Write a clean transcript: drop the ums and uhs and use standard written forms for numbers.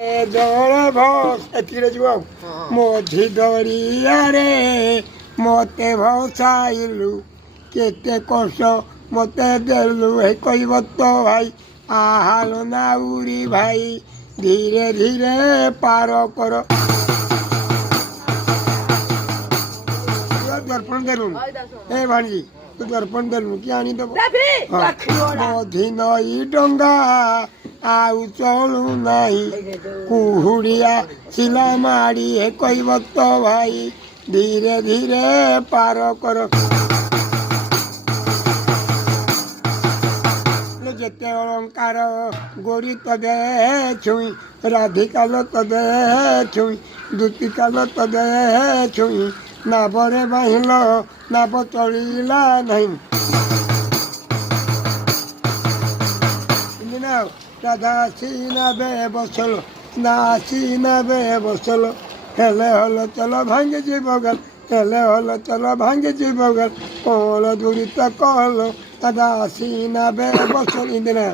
ଜଳ ଭସ ଏତିକିରେ ଯିବ ଆଉ ମଝି ଦରିଆରେ ମତେ ଭସାଇଲୁ କେତେ କଷ୍ଟ ମତେ ଦେଲୁ ହେ କହିବ ତ ଭାଇ ଆହାଲୋ ନାଉରି ଭାଇ ଧୀରେ ଧୀରେ ପାର କର ଦର୍ପଣ ଦେଲୁଣି ଏ ଭାଣିଜି ତୁ ଦର୍ପଣ ଦେଲୁଣି କିଏ ଆଣିଦେବ ମଝି ନଈ ଡଙ୍ଗା ଆଉ ଚଳୁ ନାହିଁ କୁହୁଡ଼ିଆ ଶିଲା ମାଡ଼ି ହେ କହିବ ତ ଭାଇ ଧୀରେ ଧୀରେ ପାର କର ଯେତେ ଅଳଙ୍କାର ଗୋରି ତଦେ ଛୁଇଁ ରାଧିକାଲ ତଦେ ଛୁଇଁ ଦୁତିକାଲ ତଦେ ଛୁଇଁ ନାବରେ ବାହିଲ ନାବ ଚଳିଲା ନାହିଁ রাধা সিনাবে বসল না সিনাবে বসল হেলে হলো চলো ভাঙ্গে জীবগল হেলে হলো চলো ভাঙ্গে জীবগল কল দূরিত কল রাধা সিনাবে বসল ইন্দিরা